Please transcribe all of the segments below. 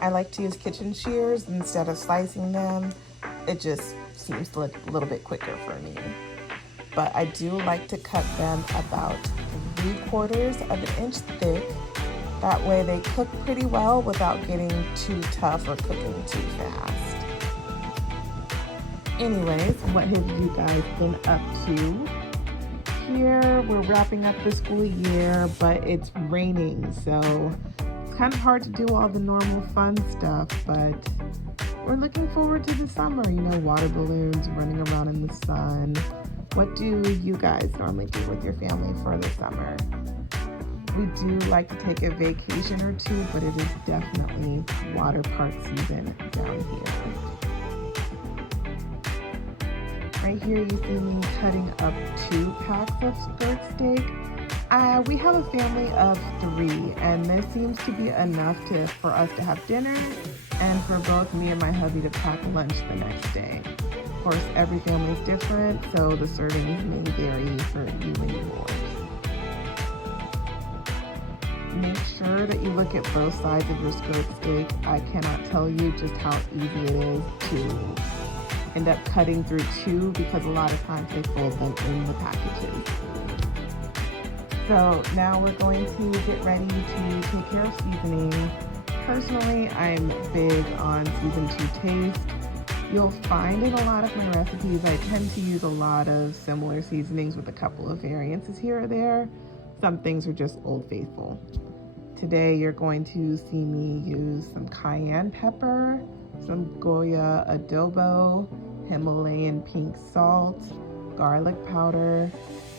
I like to use kitchen shears instead of slicing them. It just seems a little bit quicker for me. But I do like to cut them about 3/4 of an inch thick. That way they cook pretty well without getting too tough or cooking too fast. Anyways, what have you guys been up to? Here we're wrapping up the school year, but it's raining, so it's kind of hard to do all the normal fun stuff, but we're looking forward to the summer, water balloons, running around in the sun. What do you guys normally do with your family for the summer? We do like to take a vacation or two, but it is definitely water park season down here. Right here you see me cutting up 2 packs of skirt steak. We have a family of 3, and this seems to be enough for us to have dinner and for both me and my hubby to pack lunch the next day. Of course, every family is different, so the servings may vary for you and yours. Make sure that you look at both sides of your skirt steak. I cannot tell you just how easy it is to end up cutting through 2 because a lot of times they fold them in the packages. So now we're going to get ready to take care of seasoning. Personally, I'm big on season to taste. You'll find in a lot of my recipes, I tend to use a lot of similar seasonings with a couple of variances here or there. Some things are just Old Faithful. Today you're going to see me use some cayenne pepper, some Goya adobo, Himalayan pink salt, garlic powder,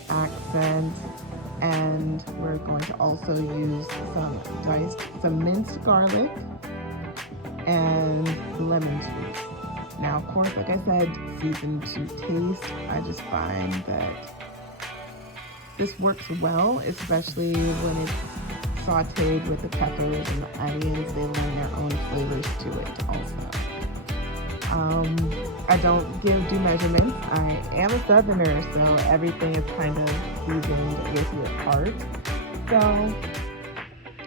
accent, and we're going to also use some minced garlic and lemon juice. Now, of course, like I said, season to taste. I just find that this works well, especially when it's sauteed with the peppers and the onions. They lend their own flavors to it also. I don't do measurements. I am a Southerner, so everything is kind of seasoned with your heart. So,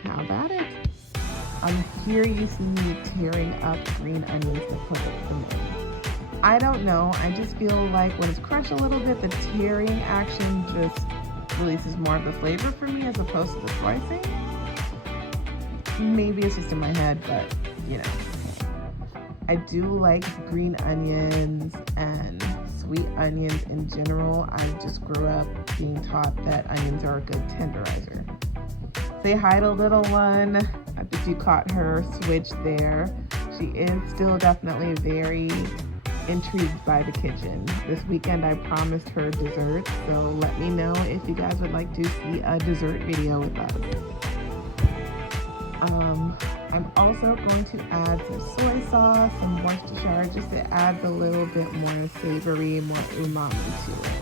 how about it? Here you see me tearing up green onions to put them in. I don't know. I just feel like when it's crushed a little bit, the tearing action just releases more of the flavor for me as opposed to the slicing. Maybe it's just in my head, but I do like green onions and sweet onions in general. I just grew up being taught that onions are a good tenderizer. Say hi to little one. I think you caught her switch there. She is still definitely very intrigued by the kitchen. This weekend I promised her dessert, so let me know if you guys would like to see a dessert video with us. I'm also going to add some soy sauce, some Worcestershire, just to add a little bit more savory, more umami to it.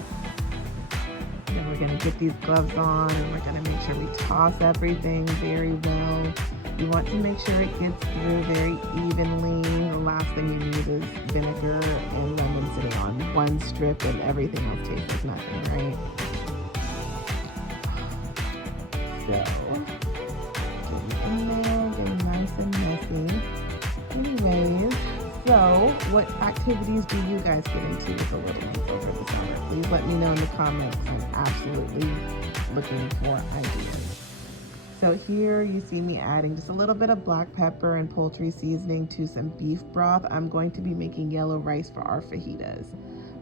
Then we're going to get these gloves on and we're going to make sure we toss everything very well. You want to make sure it gets through very evenly. The last thing you need is vinegar and lemon sitting on one strip and everything else tastes like nothing, right? So, getting in there, getting nice and messy. Anyways, so what activities do you guys get into with the little ones over the summer? Please let me know in the comments. I'm absolutely looking for ideas. So here you see me adding just a little bit of black pepper and poultry seasoning to some beef broth. I'm going to be making yellow rice for our fajitas.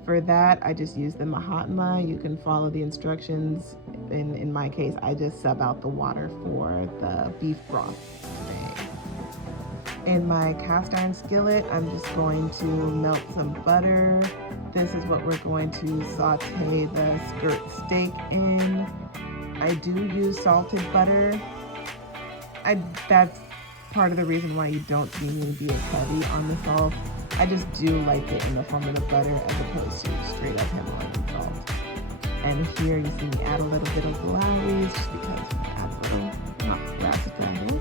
For that, I just use the Mahatma. You can follow the instructions. In my case, I just sub out the water for the beef broth today. In my cast iron skillet, I'm just going to melt some butter. This is what we're going to saute the skirt steak in. I do use salted butter. That's part of the reason why you don't see me be as heavy on the salt. I just do like it in the form of the butter as opposed to straight up Himalayan salt. And here you see me add a little bit of Lowry's just because it adds a little razzmatazz.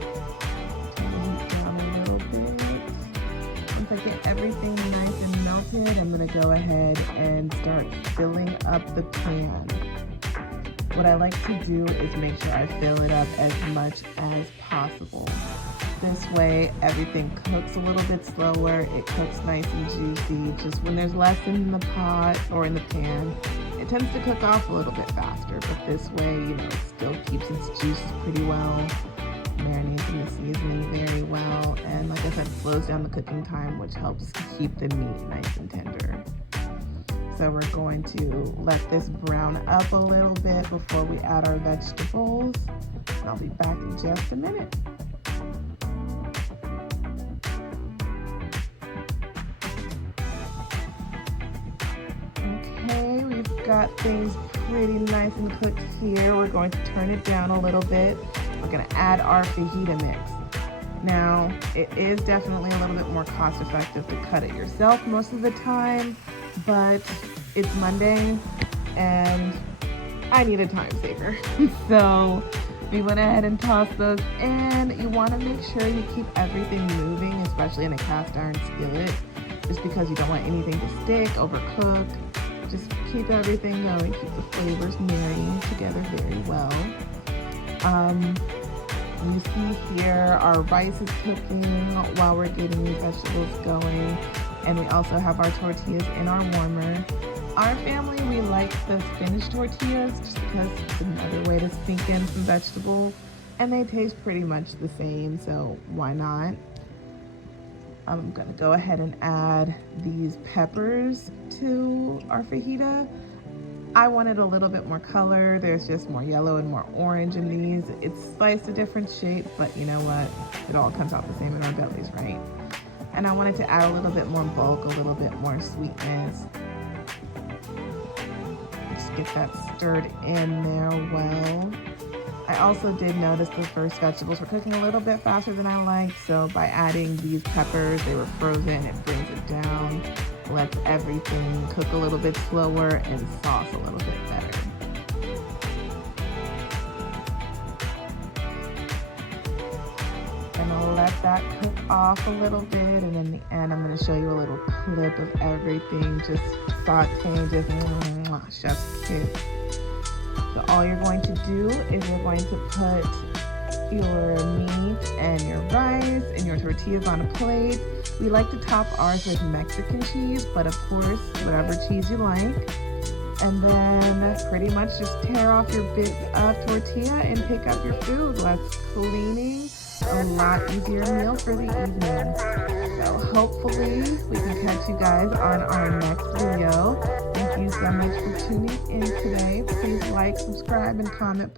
Turn the heat down a little bit. Once I get everything nice and melted, I'm gonna go ahead and start filling up the pan. What I like to do is make sure I fill it up as much as possible. This way, everything cooks a little bit slower. It cooks nice and juicy. Just when there's less in the pot or in the pan, it tends to cook off a little bit faster. But this way, you know, it still keeps its juices pretty well, marinates in the seasoning very well, and like I said, slows down the cooking time, which helps keep the meat nice and tender. So we're going to let this brown up a little bit before we add our vegetables. I'll be back in just a minute. Okay, we've got things pretty nice and cooked here. We're going to turn it down a little bit. We're going to add our fajita mix. Now, it is definitely a little bit more cost effective to cut it yourself most of the time, but it's Monday and I need a time saver. So we went ahead and tossed those in. You want to make sure you keep everything moving, especially in a cast iron skillet, just because you don't want anything to stick, overcook. Just keep everything going, keep the flavors marrying together very well. You see here our rice is cooking while we're getting these vegetables going, and we also have our tortillas in our warmer. Our family, we like the spinach tortillas just because it's another way to sneak in some vegetables, and they taste pretty much the same, so why not? I'm gonna go ahead and add these peppers to our fajita. I wanted a little bit more color. There's just more yellow and more orange in these. It's sliced a different shape, but you know what? It all comes out the same in our bellies, right? And I wanted to add a little bit more bulk, a little bit more sweetness. Just get that stirred in there well. I also did notice the first vegetables were cooking a little bit faster than I liked, so by adding these peppers, they were frozen, it brings it down, lets everything cook a little bit slower and sauce a little bit better. And I'll let that cook off a little bit, and in the end I'm going to show you a little clip of everything just sauteing, just chef's kiss. So all you're going to do is you're going to put your meat and your rice and your tortillas on a plate. We like to top ours with Mexican cheese, but of course, whatever cheese you like. And then pretty much just tear off your bit of tortilla and pick up your food. Less cleaning, a lot easier meal for the evening. So hopefully we can catch you guys on our next video. Thank you so much for tuning in today. Please like, subscribe, and comment below.